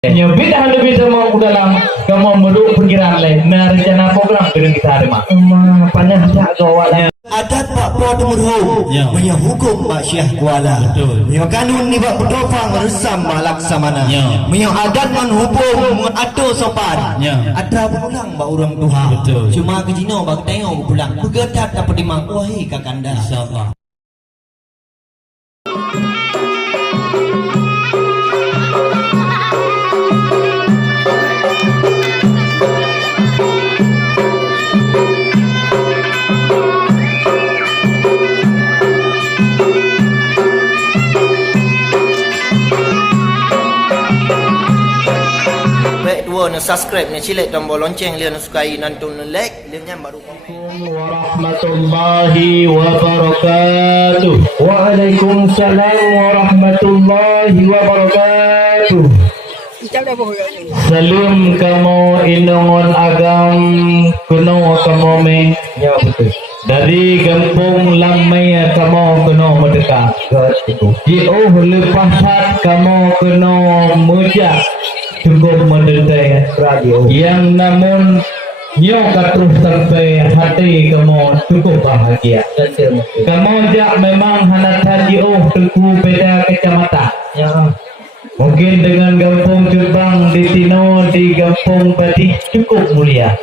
Nyebit anda bisa mau dalam kamu menduk pikiran lain. Nah rencana program gedung kita ada mak. Panjang tak gawalnya. Adat Pak Pro Temurhu punya hukum Pak Syekh Kuala, punya kanun ni Pak Bedopang resam malaksamana, punya adat man hukum mengatur sopan. Ada pulang Pak orang Tuhan. Cuma ke Cina Pak tengok pulang. Bergetat dapat dimang wahai kakanda. Insyaallah. Subscribe ni cilik tombol lonceng lian sukai nantun like lian baru komen. Warahmatullahi wabarakatuh. Waalaikumsalam warahmatullahi wabarakatuh. Salam kamu inongon agam kuno kamu men. Ya betul. Dari kampung Lamai kamu kuno merdeka. Jauh lepasat kamu kuno muja. Cukup mendetai radio yang namun nyoka terus sampai hati kamu cukup bahagia. Kamu jak memang hanatan jauh teku beda kecamatan. Mungkin dengan Kampung Jombang di Tino di Kampung Batih cukup mulia.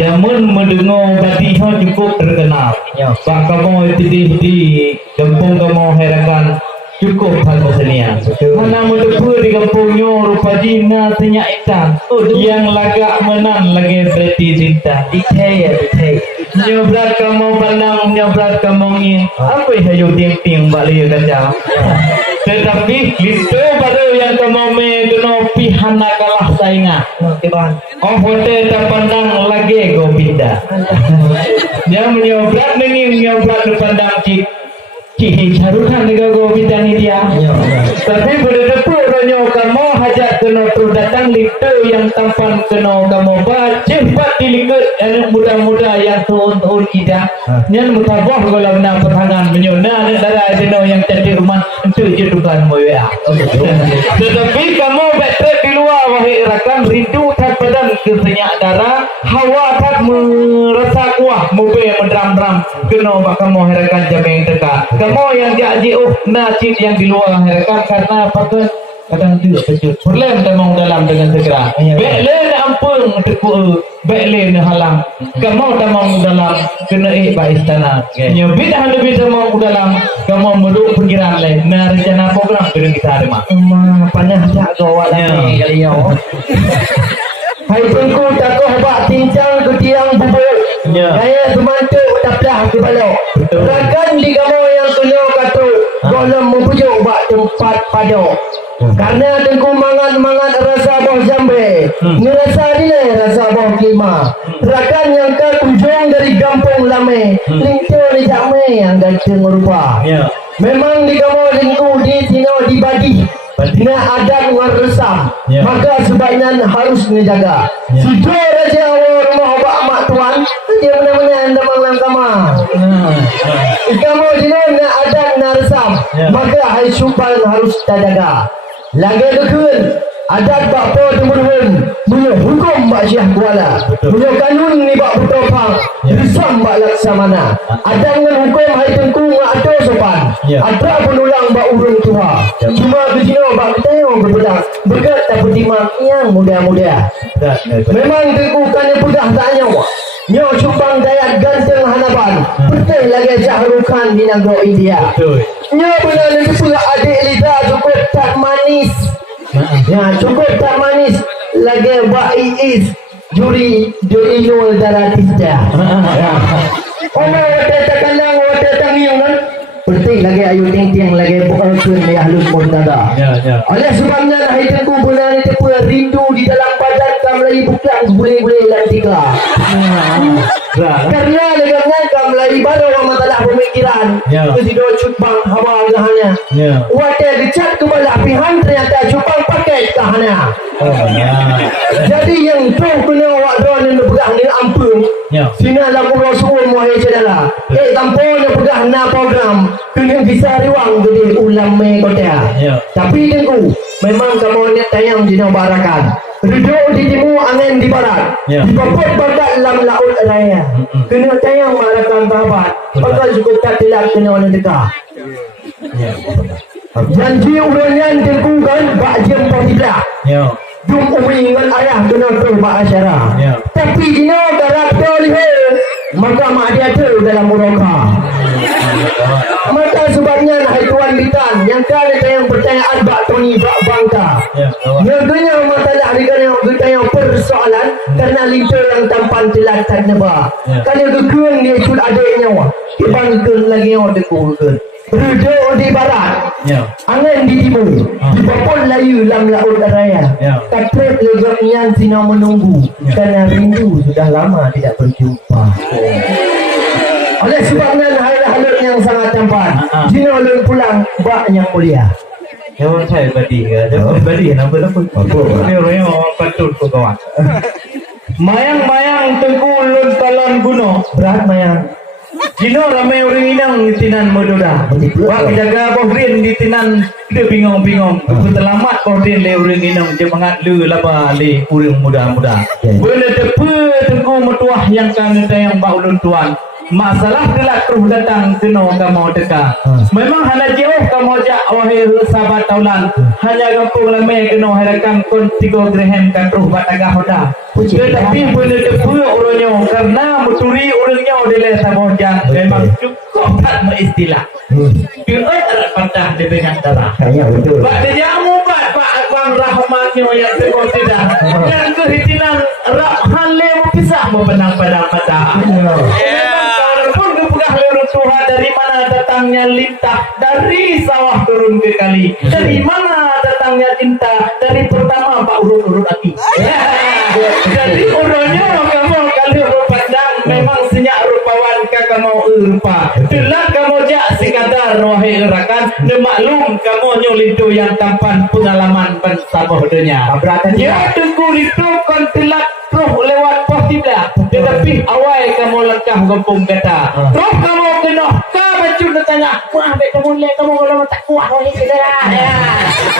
Jamun mendengar Batih cukup terkenal. Pak kamu di Kampung kamu herakan cukup hal senia. Mana mendepu di kampungnya rupa jina senyak ikan yang lagak menang lagi berarti cinta. Ditay. Nyobrat kamu pandang, nyobrat kamu ingin. Apa yang tiang-tiang balik kaca. Tetapi itu baru yang kamu menggunakan pihana kalah saingan. Oh hotel terpandang lagi go pindah. Yang menyobrat dengan nyobrat pandang cik. Carukan dengan go bintang dia. Tapi pada depan orang kamu hajat kena tu datang liter yang tampan kena kamu baca cepat dilihat anak muda-muda yang tahun-tahun kita. Yang mutabah kalau nak pertangan menyona darah dino yang cantik rumah itu jedukan moya. Tetapi kamu betul di luar wahai rakan rindu tak padan kesenyak darah hawa tak merasa kuah mobil menderam-deram kena bak kamu herakan jameng dekat. Kamu yang diaji nacik yang di luar herakan karena apa ke kadang tu pecut problem temong dalam dengan segera beklen ampun teku beklen halang kamu temong dalam kena ba istana nyebit anda bisa mau dalam kamu menduk pikiran lain nah rencana program gedung kita ada mak panjang tak gawalnya kali ya. Hai tengku takoh bak tincang ke tiang bubuk saya semantuk taplah ke balok rakan di kamu yang kena kata golem mempujuk bak tempat padok karena tengku mangat-mangat rasa boh jambe ngerasa nilai rasa boh kelima rakan yang ke ujung dari Kampung Lamai lingkir di jambe yang gajeng rupa memang di kamu lingku di sini di Badih Dina adat resam maka sebaiknya harus menjaga. Sudah raja rumah obak mak tuan dia benar-benar anda malam kama. Kamu dina adat resam maka hai sumpah harus terjaga. Lagi dekun adat Pak Pro Temurhu punya hukum Pak Syekh Kuala, punya kanun ni Pak Bedopang resam Pak Laksamana. Ada dengan hukum hai tengku ada sopan. Ada penulang Pak urung tua. Cuma ke sini Pak tengok berbedak berkat tapi timang yang muda-muda. Memang tengku kan yang pedah tak nyawa. Nyo Jombang dayat ganteng hanapan. Betul lagi jahrukan di negara India. Nyo benar ni pula adik lidah cukup tak manis. Ya cukup tak manis lagi Iis juri nol darah tiga. Orang ada terkandang ada tangiung kan. Penting lagi ayu tiang lagi bukan ni halus murtada. Oleh sebabnya hai tengku benar ni tepu rindu di dalam badan kamlai bukan boleh lantika. Karena dengan kamlai baru orang tak pemikiran. Mesti do cupang hawa gahannya. Wate dicat ke bala pihan ternyata cupang pakai gahannya. Jadi yang tu kena awak doan yang berpegang ni ampun. Sina lagu Rasul mohon jadala. Tampon yang pegang na program kena bisa riwang jadi ulama kota. Tapi tengku memang kamu ni tayang di barakan. Duduk di timur, angin di barat. Ya. Dipaput badak dalam laut raya. Kena tayang barakan sahabat. Maka juga tak tilak kena orang dekat. Janji orang yang tegukan bak jem positif. Ya. Jum umi dengan ayah kena terus bak asyarah. Ya. Tapi jina karakter lihat maka mak dia tu dalam muroka. Maka sebabnya hai tuan bitan yang kali tayang percayaan bak Tony bak bangka. Ya. Yang dunia masalah kita yang persoalan karena lintas yang tampan telat tak nebak. Kalau kekun dia sudah ada nyawa. Dibangkun lagi yang dekun. Duduk di barat, Ya. angin di timur, dipapun layu dalam laut raya. Ya. Katret legapnya sina menunggu, karena rindu sudah lama tidak berjumpa. Oleh sebabnya halut yang sangat tampan, Jina ulun pulang bak yang mulia. Yang saya badi ke? Badi nama apa? Ini orang yang patut kau kawan. Mayang-mayang tengku lun talon gunung. Berat mayang. Jino ramai orang inang di tinan medoda. Wak jaga bohrin di tinan dia bingung-bingung. Terlamat bohrin le orang inang jemangat le laba le orang muda-muda. Bila tepe tengku metuah yang kan yang baulun tuan. Masalah gelak terus datang kena kamu dekat. Memang hanya jauh kamu jak wahai sahabat taulan. Hanya kampung lamai kena harakan kon 3 Graham kan terus batagah hoda. Tetapi bila depu orangnya karena muturi orangnya oleh sabojang memang cukup tak mengistilah. Dia ada patah di dengan darah. Betul. Pak dia mubat Pak Abang rahmatnya yang tidak. Yang kehitinan rahale pisah membenang pada mata. Tuhan dari mana datangnya lintah dari sawah turun ke kali dari mana datangnya cinta dari pertama Pak urut-urut aki jadi urutnya kamu kalau berpandang memang senyak rupawan kamu rupa telah kamu jak sekadar wahai rakan maklum kamu nyolido yang tampan pengalaman pensabohnya ya tunggu itu kon telat roh lewat positif tetapi awal kamu langkah gempung kata roh kamu kena baju tanya wah baik kamu lihat kamu kalau tak kuat wahai saudara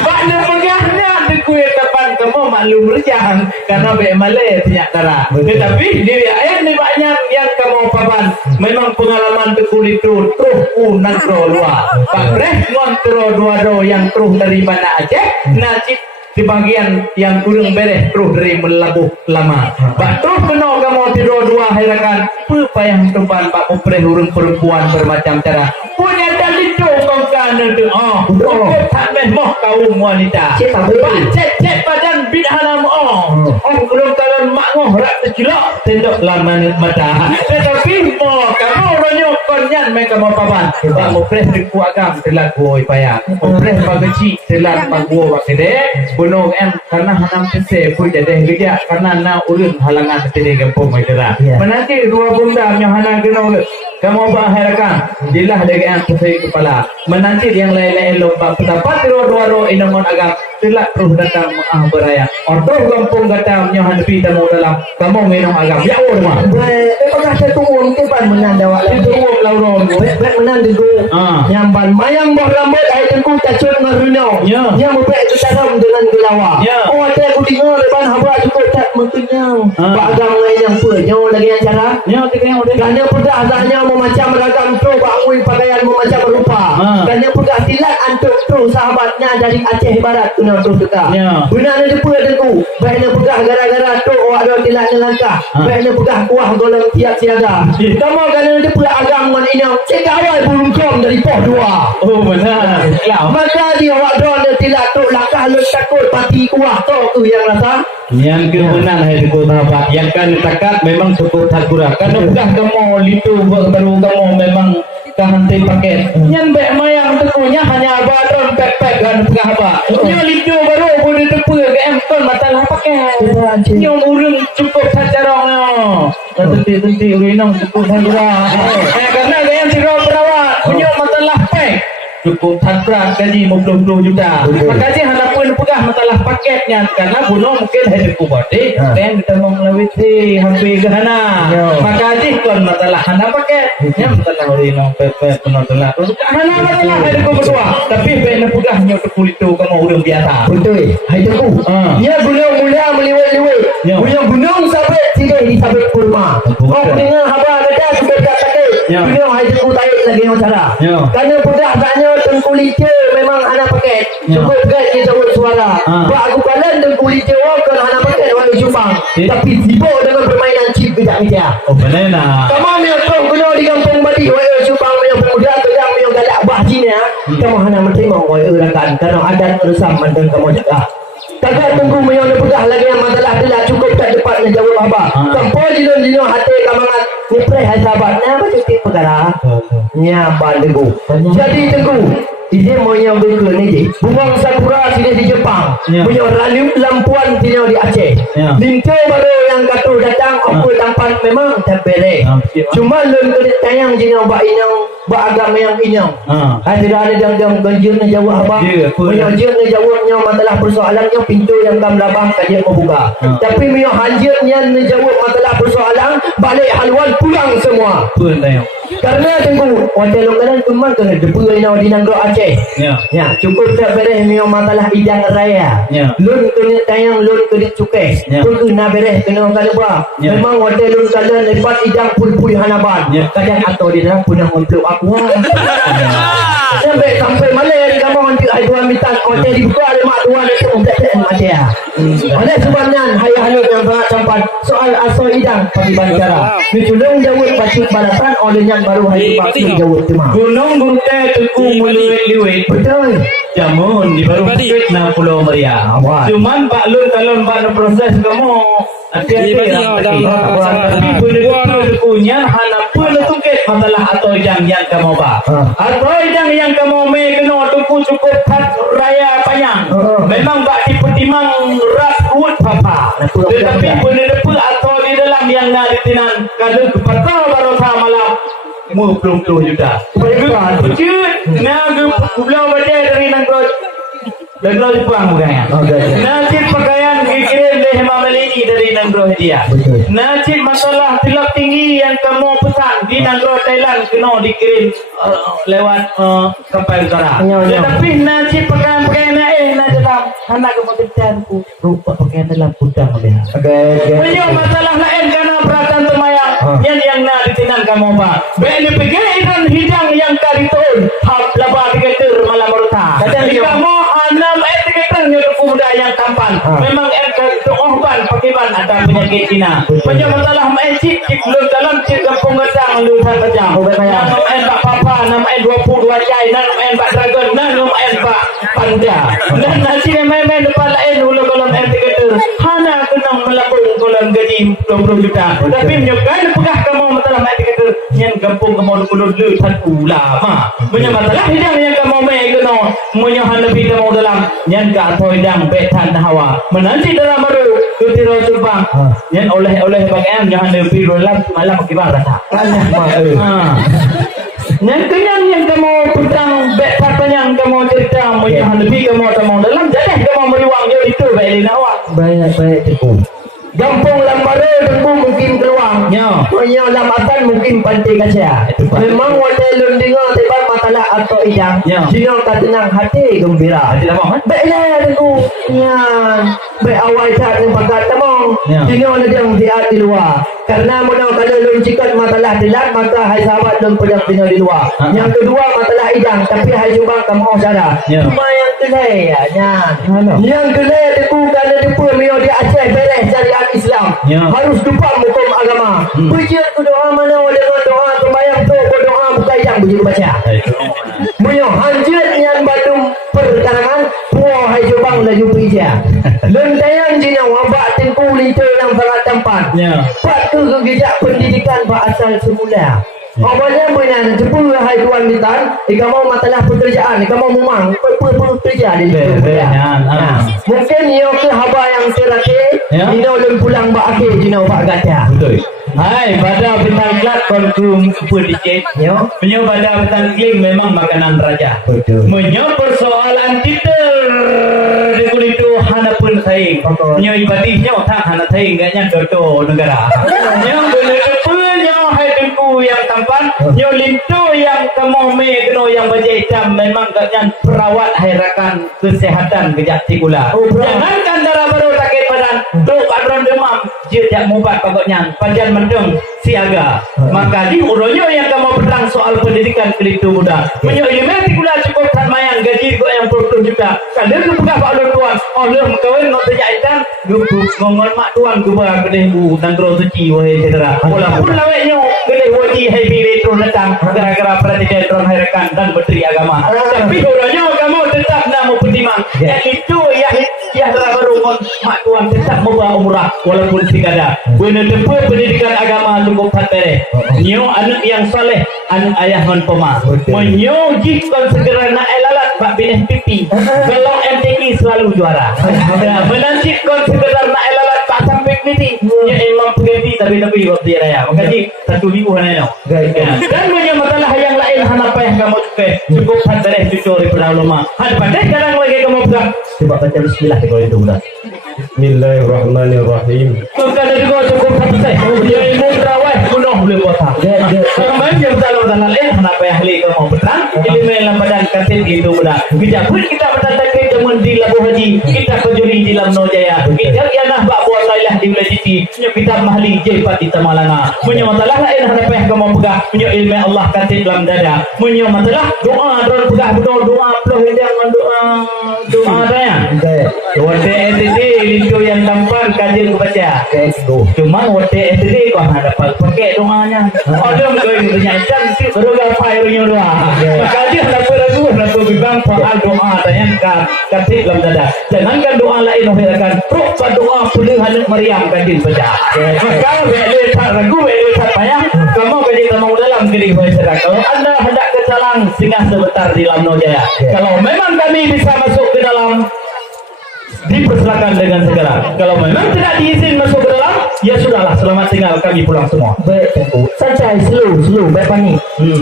makna pegahnya deku depan kamu maklum rejang karena baik malai banyak darah tetapi diri ayat ni banyak yang kamu papan memang pengalaman tekul itu terus nang tro luar pak breh ngon tro dua do yang terus dari mana aja najib di bagian yang kurang beres terus dari melabuh lama. Pak terus kena kamu tidur dua herakan payah tempat Pak mempereh urung perempuan bermacam cara. Punya dalil tu kau kan tu. Tak meh kaum wanita. Pak cek badan bidhanam kurang kalan mak ngoh rak terjelak tendok lama mata. Tetapi kamu ronyo konyan mereka mau papan. Pak mempereh ribu agam telah goi payah. Mempereh bageci telah pangguo wakide. Gunung em karena hanam tese pun jadi kerja karena na urun halangan tene kampung maitera. Menanti dua bunda yang hana genol kamu baharakan jelah dengan tese kepala. Menanti yang lain-lain lomba pendapat dua ro inangon agak telah terus datang beraya. Ordo kampung kata yang hadapi tamu dalam kamu minum agak ya rumah. Pernah setuung tempat menandawak lagi. Itu lauron. Baik menang degu. Nyamban mayang bah rambut ai tengku tacun ngarunau. Yang mebek tu taram dengan gelawa. Oh ada aku dengar depan haba cukup tak mengenyang. Pak agam lain yang pe nyawa lagi yang cara. Kerana pedah azahnya memacam ragam tu bangun pakaian memacam rupa. Kerana pedah silat antuk tu sahabatnya dari Aceh Barat kena terus dekat. Benar ada pe degu. Baiknya pedah gara-gara tu awak ada silat langkah. Baiknya pedah kuah golong tiap siaga. Kamu kerana ada pe agam man inang cek awal burungkom dari poh 2. Oh benar. Maka dia awak ada silat tu langkah lu takut pati kuah tu yang rasa. Yang kemenang hai deku sahabat yang kan takat memang cukup takura kan udah kamu litu baru kamu memang kahante paket yang baik mayang tekunya hanya badron pek-pek dan pegah yang litu baru boleh tepu ke empon matalah paket yang urung cukup sacarong tenti urinong cukup takura karena yang siro perawat punya matalah pek cukup takra gaji 50 juta makanya hana pun pegah masalah paketnya karena bunuh mungkin hari kubati kan kita mau melewati hampir ke hana maka adik kon masalah hana paket nya masalah hari no pepe penonton hana masalah hari ku berdua tapi ben pegahnya untuk kulit tu kamu urang biasa betul hai tu dia gunung mula meliwat-liwat punya gunung sampai tidak di sampai kurma kau dengar haba ada sudah tak sakit gunung hai tu tarik lagi cara kerana pegah taknya tengku lice memang anak paket cukup kan dia tahu suara buat aku kalan tengku lice kan anak paket orang Jepang tapi sibuk dengan permainan chip bijak-bijak benar kamu yang kau guna di kampung Bali orang Jepang yang pemuda sedang yang galak bahjinya kamu hanya menerima orang rakan kerana adat resam mantan kamu jaga takkan tunggu yang pegah lagi yang masalah tidak cukup tak dapat nak jawab apa kampung jilun-jilun hati kamangat nipre hai sahabatnya apa cuti perkara nya bandebu jadi tengku izin mau yang berikut ni je bunga sakura sini di Jepang punya lampuan sini di Aceh lintu baru yang kata datang apa tampan memang tak boleh cuma lun tayang sini buat inang buat agama yang inang ada yang ganjil ni jawab apa punya ganjil ni jawabnya masalah persoalannya pintu yang kam labang kajian membuka tapi punya hanjirnya ni jawab masalah persoalan balik haluan pulang semua karena tengku hotel longalan kuman kena depu ina di Nanggro Aceh ya cukup tak beres mio masalah idang raya lun kena tayang lun kena cukai pun kena beres kena kala ba memang hotel lun kala lepas idang pul-pul hanaban kadang atau di dalam punang untuk aku sampai mana yang kamu untuk ai dua mitan hotel dibuka ada mak dua nak umplek mati ya oleh sebabnya hai halut yang sangat campan soal asal idang bagi bancara diculung jawab patut balasan olehnya baru hari bakti jawab cuma gunung gunte tuku muluit-luit betul jamun di baru bukit na Pulau Maria cuman Pak Lun kalau Pak proses kamu hati-hati tapi boleh tukunya hana pun tukit masalah atau yang kamu pak atau yang kamu may kena tuku cukup hat raya payang memang bak dipertimang ras kuat papa tetapi boleh depu atau di dalam yang naritinan kalau kepatah baru malam mu 20 juta kecil nak pulau badai dari Nanggro Jepang bukannya nasib pakaian kirim dari Mamalini dari Nanggro dia nasib masalah tilap tinggi yang kamu pesan di Nanggro Thailand kena dikirim lewat kapal utara tetapi nasib pakaian na dalam anak kemudian rupa pakaian dalam gudang dia punya masalah lain karena perasaan temayang yang na ditinan kamu pak beli pegang hidang yang kariton hap laba diketer malam merta kamu enam etiketan yang pemuda yang tampan memang dohban pakiban ada penyakit Cina punya masalah cik belum dalam cik kampung gedang lu tak kejam nama pak papa nama 22 jai nama pak dragon nama pak panda dan nanti main depan lain ulu kolom etiketer hana kena melabung kolom gaji 20 juta tapi menyokan pegah kamu masalah etiketer yang kampung kamu dulu tan ulama punya masalah hidang yang kamu mai kena menyohan lebih kamu dalam yang ka atau hidang betan hawa menanti dalam baru kutiro subang yang oleh bagian yang lebih dalam malam akibat rasa yang kenyang yang kamu petang betan yang kamu cerita menyohan lebih kamu dalam jadi kamu meluang dia itu baik awak baik cukup Gampung Lambare tengku mungkin keluar. Punya lambatan mungkin pantai kaca. Memang hotel lundinga tebar matalah atau idang. Sino katenang hati gembira. Baiklah tengku. Baik awal saat yang pakat temong. Sino na diyang diat di luar. Karena muna kalau lun cikat matalah dilat maka hai sahabat lun pedang sino di luar. Yang kedua matalah idang tapi hai jumpa kamu sadar. Cuma yang kelai yang kelai tengku kalau depa mio di Aceh beres syariat Islam harus depan hukum agama. Pujian tu doa mana dengan doa sembahyang tu doa bukan yang begitu baca. Munyo hanjut yang badung perkarangan puah hai jubang laju pujian. Lentayang jina wabak tengku lintu yang sangat tampan. Pak tu kegejak pendidikan pak asal semula. Awalnya benar jepul hai tuan mitan, ika mau masalah pekerjaan, ika mau memang pekerja di mungkin yo ke haba yang serake, dino lem pulang ba akhir dino pak gata. Betul. Hai, pada bintang kelak kontum pedicet, menyo pada bintang kling memang makanan raja. Betul. Menyo persoalan kita kali kulit itu hana pun saing. Nyo ibadihnya otang hana saing gaknya dodo negara. Nyo bener nyo hai dengku yang tampan. Nyo lintu yang kamu keno yang berjejam memang gaknya perawat hairakan kesehatan kejak tikula. Jangankan darah baru sakit badan, duk adron demam, dia tak mubat pokoknya. Panjang mendung siaga. Maka di uronyo yang kamu pedang soal pendidikan kelitu muda. Menyo ilmu tikula cukup tak mayang gaji kok yang 20 juta. Kalau tu pegah pak orang tuan, Allah mengkawin nak terjaitan, gubuk ngongon mak tuan gubah kedai bu nanggro suci wahai saudara. Walaupun lawaknya kedai wajib happy retro datang gara-gara presiden Ron Hairakan dan Menteri Agama. Tapi uronyo kamu tetap nak mau pertimang. Itu ya baru mak tuan tetap membawa umrah walaupun sigada. Benar depu pendidikan agama cukup hati. Nyo anak yang soleh, anak ayah non pema. Menyo jikon segera nak elalat pak bineh pipi. Kalau MTQ selalu juara. Menanti kon segera nak elalat pak sampai niti. Nya imam pengganti tapi waktu dia raya. Makanya 1,000 hanya. Dan punya masalah yang lain hana payah kamu cukup hati cucur pada ulama. Had pandai kadang lagi kamu pegang. Coba baca bismillah kalau itu udah. Bismillahirrahmanirrahim. Bukan ada juga cukup satu saya. Dia ibu terawih bunuh boleh kota. Kemarin dia bertalu dalam kenapa ahli kamu berang? Ilmu yang badan kasih itu mudah. Kita pun kita bertanda kita di Labu Haji. Kita penjuri di Lamno Jaya. Kita ianah bak buat lailah di Wilayah Jiti. Kita mahli jepat di Tamalanga. Punya masalah lain kenapa kamu pegang? Punya ilmu Allah kasih dalam dada. Punya masalah doa drone pegang betul doa peluh jangan doa daya. Wate STD itu yang tampan kajian kebaca. Cuma wate STD kau hadapan pakai doanya. Orang kau yang bernyaitan baru gapai punya doa. Kajian ragu nak bimbang soal doa tanya kasih dalam dada. Jangankan doa lain mengatakan rupa doa perlu hanya Maryam kajian baca. Maka boleh tak ragu boleh tak payah. Kamu kajian kamu dalam diri masyarakat. Kalau anda hendak ke Salang singgah sebentar di Lamno Jaya. Kalau memang kami bisa masuk ke dalam dipersilakan dengan segera. Kalau memang tidak diizin masuk ke dalam, ya sudahlah, selamat tinggal, kami pulang semua. Baik, Tengku. Santai, slow, baik pani.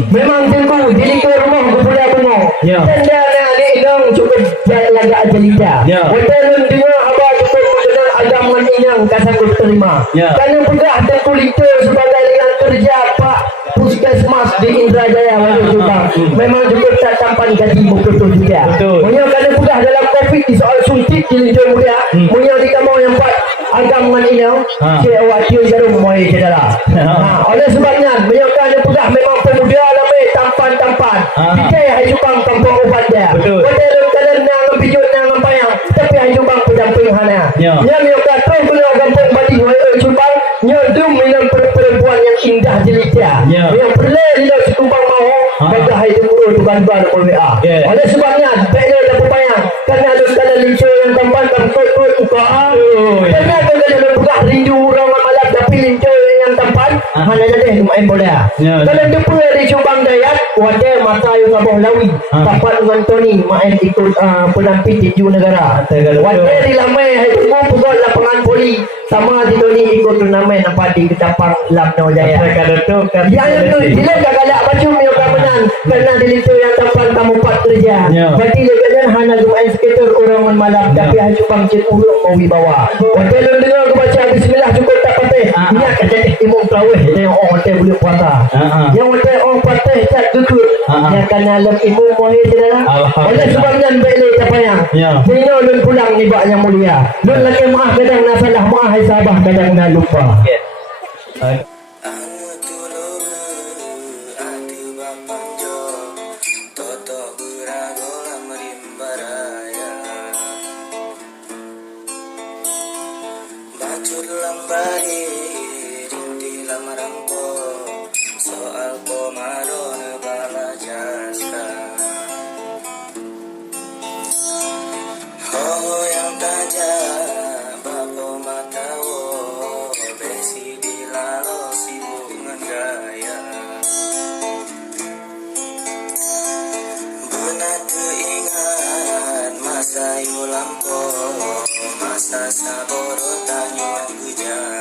Memang Tengku, di lingkungan rumah kepada bunga. Ya. Tanda anak inang cukup laga aja lidah. Ya. Hotel dengar abah cukup mengenal agama inang kasanggup terima. Ya. Kerana pegah Tengku Lito sebagai dengan kerja Pak Puskesmas di Indrajaya Walau Subang. Memang cukup tak tampan gaji betul juga. Betul. Punya kerana pegah dalam COVID di soal suntik di Lito Mulia. Punya di kamu yang buat agama inang. Cik wakil jarum moy cedera. Oleh sebabnya menyokong yang pegah memang pemuda ramai tampan-tampan. Kita hai Subang kampung ubat dia. Betul. Hotel kanan nang pijut nang payang. Tapi hai Subang pendamping hana. Ya. Nya menyokong terus guna kampung badi hai Subang. Nya tu minang perempuan yang indah jelita. Ya. Yang perlu dia sekumpang mau. Baca hai tunggu tu bantuan WA. Ya. Oleh sebabnya baiknya dah payang. Karena ada sekali lincah yang tampan kot ukaan. Karena ada buka rindu orang malam tapi lincah yang tampan hanya jadi main bola. Ya. Kalau depu di Subang Dayak, wadah mata yang abah lawi. Dapat dengan Tony main ikut penampil tuju negara. Wadah di lamai hai tunggu pukul lapangan poli. Sama di Tony ikut turnamen apa di Ketapang Lamno Jaya. Yang itu dia dah galak baju mereka menang kerana di situ yang tampan kamu buat kerja. Berarti dia kena hanya main skater orang malam tapi hai Subang cik urung mau wibawa. Hotel dengar aku baca bismillah cukup tak patih. Ini akan jadi imam terawih yang orang hotel boleh puasa. Yang hotel orang patih cat kekut. Yang kena alam imam mohon saudara. Oleh sebabnya baiklah tak payah. Sehingga lun pulang ni bak yang mulia. Lun lagi maaf kadang nak salah maaf hai sahabat kadang nak lupa. Soal komaron bala jasa oh yang tajam bapo matawo besi dilalo sibuk ngegaya benar keingat masa yulampo masa saboro tanyo gejala